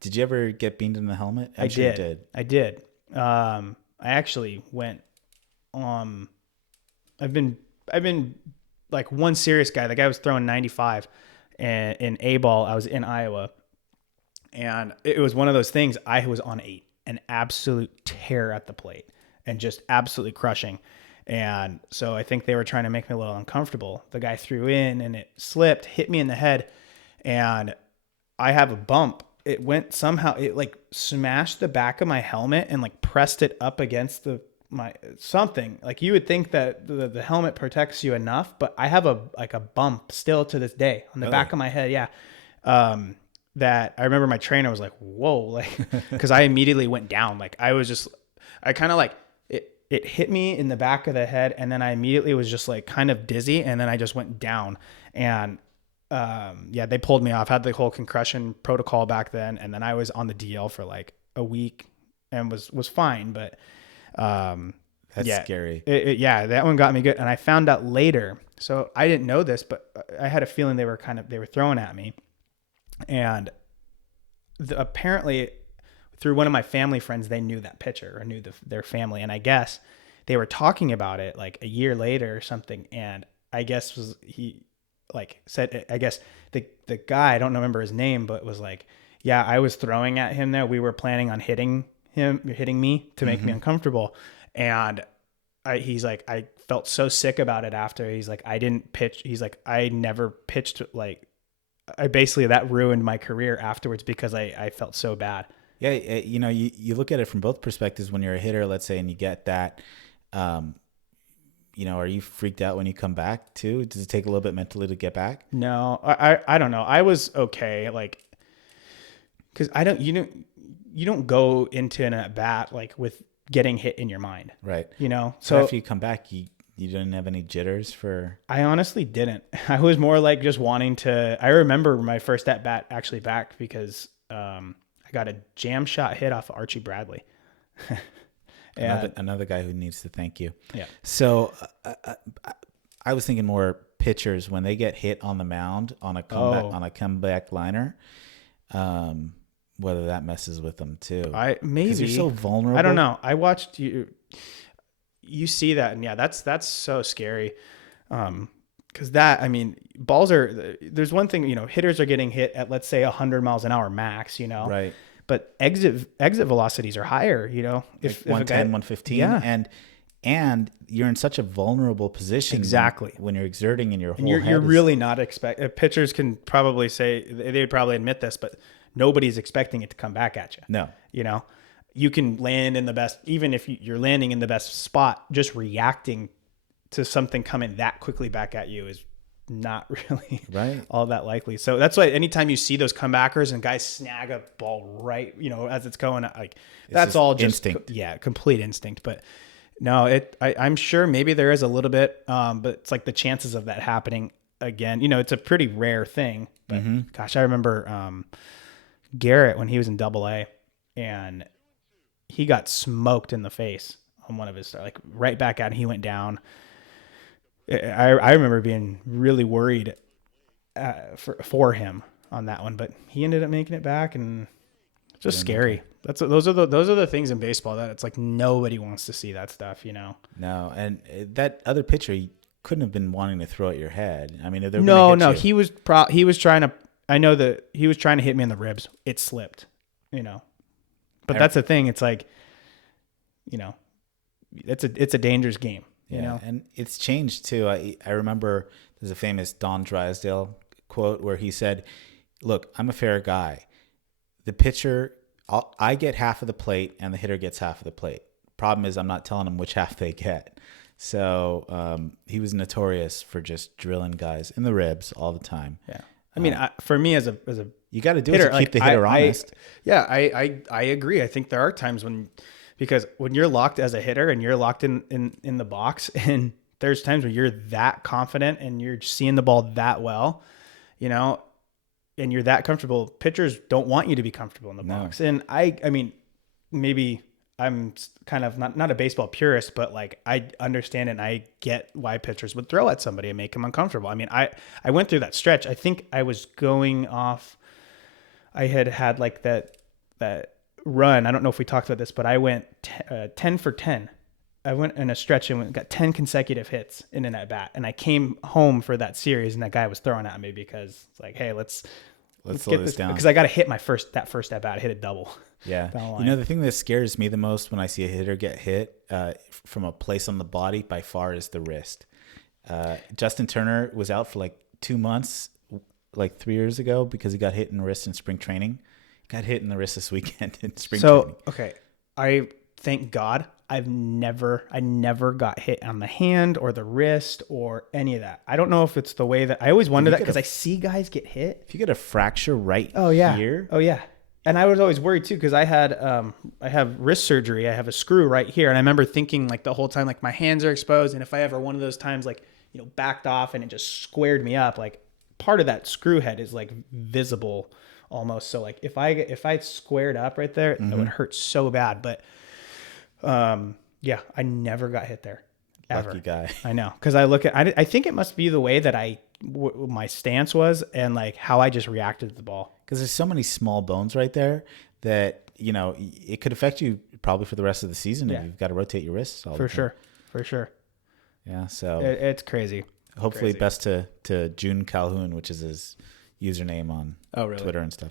Did you ever get beamed in the helmet? I'm sure you did. I did. I actually went. I've been like one serious guy. The guy was throwing 95, and in A ball, I was in Iowa, and it was one of those things. I was on an absolute tear at the plate and just absolutely crushing. And so I think they were trying to make me a little uncomfortable. The guy threw in and it slipped, hit me in the head, and I have a bump. It went somehow, it like smashed the back of my helmet and like pressed it up against my something. Like you would think that the helmet protects you enough, but I have a bump still to this day on the back of my head. Yeah. That I remember my trainer was like, whoa, like, cause I immediately went down. Like I kind of like, it hit me in the back of the head, and then I immediately was just like kind of dizzy, and then I just went down. And yeah, they pulled me off. Had the whole concussion protocol back then, and then I was on the DL for like a week and was fine. But that's scary. Yeah, that one got me good. And I found out later, so I didn't know this, but I had a feeling they were throwing at me, and apparently, through one of my family friends, they knew that pitcher or knew their family. And I guess they were talking about it like a year later or something. And I guess he said, I guess the guy, I don't remember his name, but was like, yeah, I was throwing at him there. We were planning on hitting me to make me uncomfortable. And he's like, I felt so sick about it after. He's like, I didn't pitch. He's like, I never pitched. Like I basically, that ruined my career afterwards because I felt so bad. Yeah, you know, you look at it from both perspectives. When you're a hitter, let's say, and you get that, you know, are you freaked out when you come back too? Does it take a little bit mentally to get back? No, I don't know. I was okay, like, because you don't go into an at bat like with getting hit in your mind, right? You know, so after you come back, you didn't have any jitters for. I honestly didn't. I was more like just wanting to. I remember my first at bat actually back because I got a jam shot hit off of Archie Bradley. Another guy who needs to thank you. Yeah. So I was thinking more pitchers when they get hit on the mound on a comeback liner, whether that messes with them too. Maybe you're so vulnerable. I don't know. I watched you. You see that, and yeah, that's so scary. Because I mean, there's one thing, you know, hitters are getting hit at, let's say 100 miles an hour max, you know, right. But exit velocities are higher, you know, if 110, 115, yeah. And you're in such a vulnerable position. Exactly. When you're exerting in your whole head. You're really not pitchers can probably say, they'd probably admit this, but nobody's expecting it to come back at you. No. You know, you can land in the best, even if you're landing in the best spot, just reacting to something coming that quickly back at you is not really all that likely. So that's why anytime you see those comebackers and guys snag a ball right, you know, as it's going, like that's all just instinct. Yeah, complete instinct. But no, I'm sure maybe there is a little bit, but it's like the chances of that happening again, you know, it's a pretty rare thing. But gosh, I remember Garrett when he was in AA, and he got smoked in the face on one of his, like right back out, and he went down. I remember being really worried for him on that one, but he ended up making it back, and it's just scary. Okay. Those are the things in baseball that it's like nobody wants to see that stuff, you know. No, and that other pitcher couldn't have been wanting to throw at your head. I mean, he was trying to. I know that he was trying to hit me in the ribs. It slipped, you know. But that's the thing. It's like, you know, it's a dangerous game. You know? And it's changed too. I remember there's a famous Don Drysdale quote where he said, "Look, I'm a fair guy. The pitcher, I get half of the plate, and the hitter gets half of the plate. Problem is, I'm not telling them which half they get." So he was notorious for just drilling guys in the ribs all the time. Yeah, I mean, for me as a you got to do hitter, it to keep the hitter honest. I agree. I think there are times because when you're locked as a hitter and you're locked in the box, and there's times where you're that confident and you're seeing the ball that well, you know, and you're that comfortable, pitchers don't want you to be comfortable in the box. And I mean, maybe I'm kind of not a baseball purist, but like I understand and I get why pitchers would throw at somebody and make them uncomfortable. I mean, I went through that stretch. I think I was going off I had like that run. I don't know if we talked about this, but I went 10 for 10. I went in a stretch and got 10 consecutive hits in an at bat, and I came home for that series, and that guy was throwing at me because it's like, hey, let's slow get this down. because I got to hit that first at bat. I hit a double. Yeah. Down the line. You know, the thing that scares me the most when I see a hitter get hit from a place on the body by far is the wrist. Justin Turner was out for like 2 months, like 3 years ago, because he got hit in the wrist in spring training. He got hit in the wrist this weekend in spring training. Okay. I thank God I never got hit on the hand or the wrist or any of that. I don't know if it's the way that I always wonder that because I see guys get hit. If you get a fracture right here. Oh yeah. And I was always worried too, because I have wrist surgery. I have a screw right here. And I remember thinking like the whole time, like my hands are exposed. And if I ever one of those times, like, backed off and it just squared me up, like part of that screw head is like visible almost. So like if I squared up right there, it would hurt so bad. But yeah, I never got hit there. Ever. Lucky guy. I know. Cause I think it must be the way that my stance was and like how I just reacted to the ball. Cause there's so many small bones right there that, it could affect you probably for the rest of the season. If you've got to rotate your wrists all the time. For sure. Yeah. So it's crazy. Hopefully best to June Calhoun, which is his username on Twitter and stuff. Yeah.